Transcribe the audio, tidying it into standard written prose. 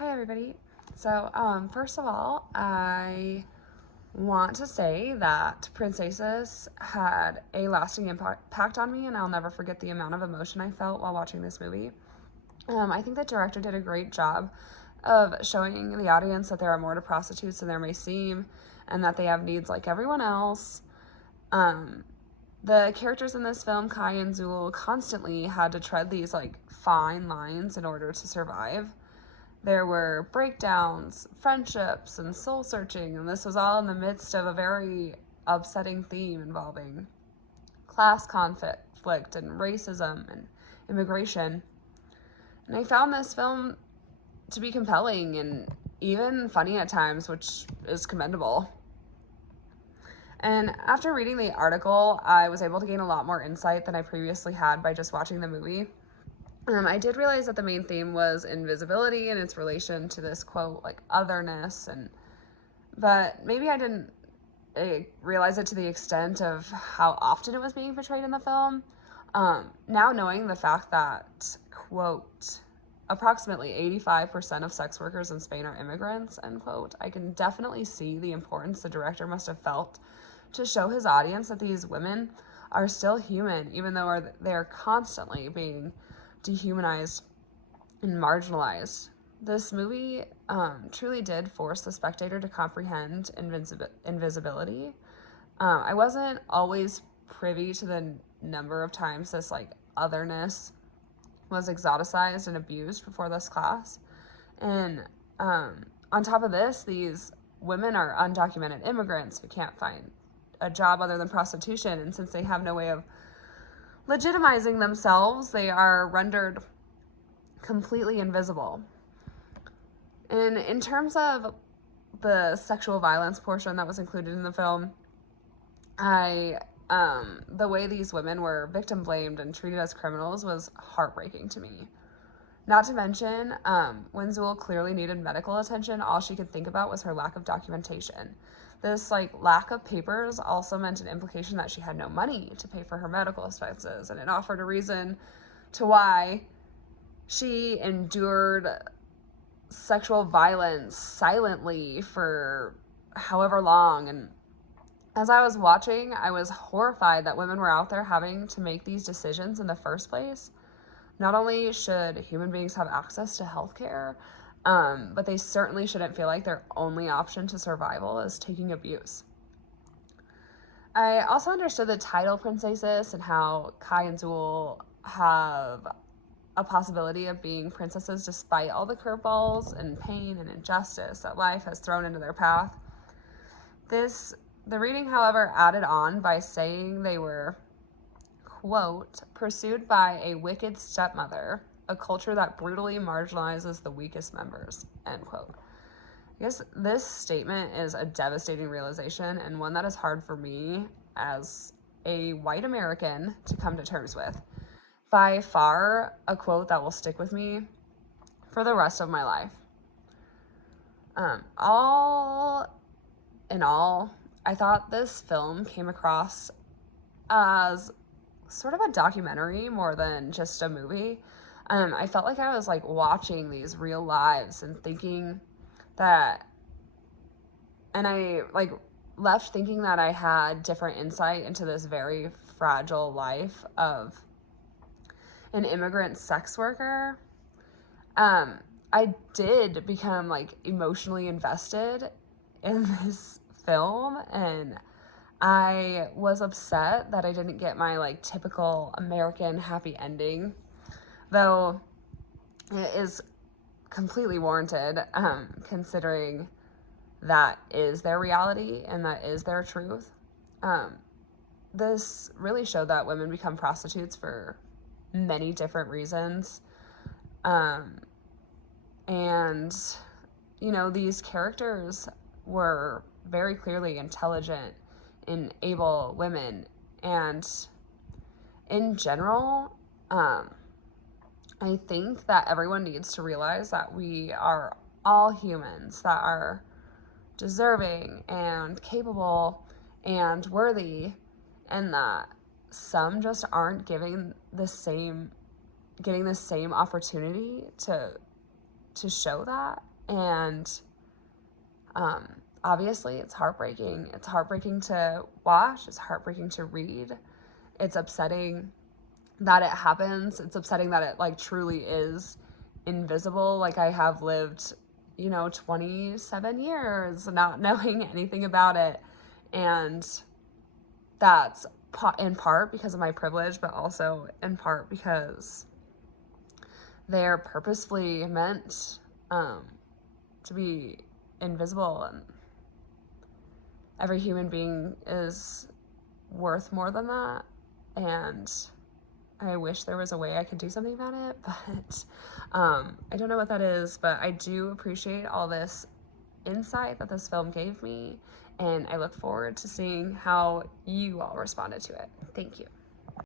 Hi, everybody. So, first of all, I want to say that Princesses had a lasting impact on me, and I'll never forget the amount of emotion I felt while watching this movie. I think the director did a great job of showing the audience that there are more to prostitutes than there may seem, and that they have needs like everyone else. The characters in this film, Kai and Zool, constantly had to tread these fine lines in order to survive. There were breakdowns, friendships, and soul searching, and this was all in the midst of a very upsetting theme involving class conflict and racism and immigration. And I found this film to be compelling and even funny at times, which is commendable. And after reading the article, I was able to gain a lot more insight than I previously had by just watching the movie. I did realize that the main theme was invisibility and its relation to this quote, otherness, but maybe I didn't realize it to the extent of how often it was being portrayed in the film. Now knowing the fact that, quote, approximately 85% of sex workers in Spain are immigrants, end quote, I can definitely see the importance the director must have felt to show his audience that these women are still human, even though they're constantly being dehumanized and marginalized. This movie truly did force the spectator to comprehend invisibility. I wasn't always privy to the number of times this otherness was exoticized and abused before this class. And on top of this, these women are undocumented immigrants who can't find a job other than prostitution, and since they have no way of legitimizing themselves, they are rendered completely invisible. And in terms of the sexual violence portion that was included in the film, the way these women were victim blamed and treated as criminals was heartbreaking to me. Not to mention, when Zool clearly needed medical attention, all she could think about was her lack of documentation. This lack of papers also meant an implication that she had no money to pay for her medical expenses, and it offered a reason to why she endured sexual violence silently for however long. And as I was watching, I was horrified that women were out there having to make these decisions in the first place. Not only should human beings have access to healthcare, but they certainly shouldn't feel like their only option to survival is taking abuse. I also understood the title Princesses and how Kai and Zool have a possibility of being princesses despite all the curveballs and pain and injustice that life has thrown into their path. The reading, however, added on by saying they were, quote, pursued by a wicked stepmother, a culture that brutally marginalizes the weakest members, end quote. I guess this statement is a devastating realization and one that is hard for me as a white American to come to terms with. By far, a quote that will stick with me for the rest of my life. All in all, I thought this film came across as sort of a documentary more than just a movie. I felt like I was watching these real lives and thinking that, and I left thinking that I had different insight into this very fragile life of an immigrant sex worker. I did become emotionally invested in this film, and I was upset that I didn't get my typical American happy ending, though it is completely warranted, considering that is their reality and that is their truth. This really showed that women become prostitutes for many different reasons. And, these characters were very clearly intelligent and able women. And in general, I think that everyone needs to realize that we are all humans that are deserving and capable and worthy, and that some just aren't getting the same opportunity to show that. And obviously it's heartbreaking. It's heartbreaking to watch. It's heartbreaking to read. It's upsetting that it happens. It's upsetting that it like truly is invisible. Like I have lived, 27 years not knowing anything about it. And that's in part because of my privilege, but also in part because they're purposefully meant to be invisible, and every human being is worth more than that. And I wish there was a way I could do something about it, but I don't know what that is. But I do appreciate all this insight that this film gave me, and I look forward to seeing how you all responded to it. Thank you.